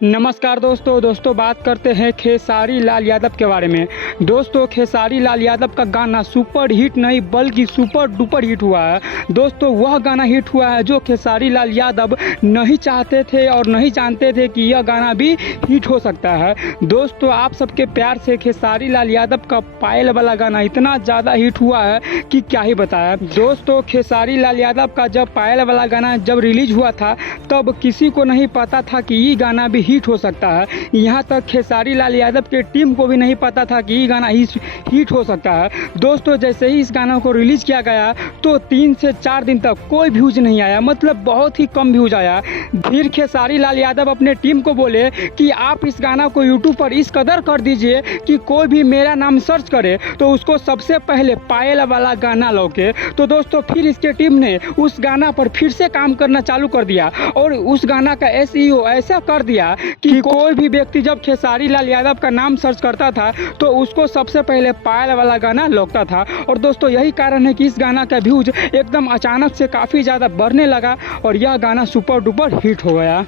नमस्कार दोस्तों बात करते हैं खेसारी लाल यादव के बारे में। दोस्तों खेसारी लाल यादव का गाना सुपर हिट नहीं बल्कि सुपर डुपर हिट हुआ है। दोस्तों वह गाना हिट हुआ है जो खेसारी लाल यादव नहीं चाहते थे और नहीं जानते थे कि यह गाना भी हिट हो सकता है। दोस्तों आप सबके प्यार से खेसारी लाल यादव का पायल वाला गाना इतना ज़्यादा हिट हुआ है कि क्या ही बताया। दोस्तों खेसारी लाल यादव का जब पायल वाला गाना जब रिलीज हुआ था तब किसी को नहीं पता था कि ये गाना भी हिट हो सकता है। यहाँ तक खेसारी लाल यादव के टीम को भी नहीं पता था कि ये गाना हिट हो सकता है। दोस्तों जैसे ही इस गाना को रिलीज किया गया तो 3 से 4 दिन तक कोई व्यूज नहीं आया, मतलब बहुत ही कम व्यूज आया। फिर खेसारी लाल यादव अपने टीम को बोले कि आप इस गाना को यूट्यूब पर इस कदर कर दीजिए कि कोई भी मेरा नाम सर्च करे तो उसको सबसे पहले पायल वाला गाना लौके। तो दोस्तों फिर इसके टीम ने उस गाना पर फिर से काम करना चालू कर दिया और उस गाना का SEO ऐसा कर दिया कि कोई भी व्यक्ति जब खेसारी लाल यादव का नाम सर्च करता था तो उसको सबसे पहले पायल वाला गाना लौकता था। और दोस्तों यही कारण है कि इस गाना का व्यूज एकदम अचानक से काफ़ी ज़्यादा बढ़ने लगा और यह गाना सुपर डुपर हिट हो गया।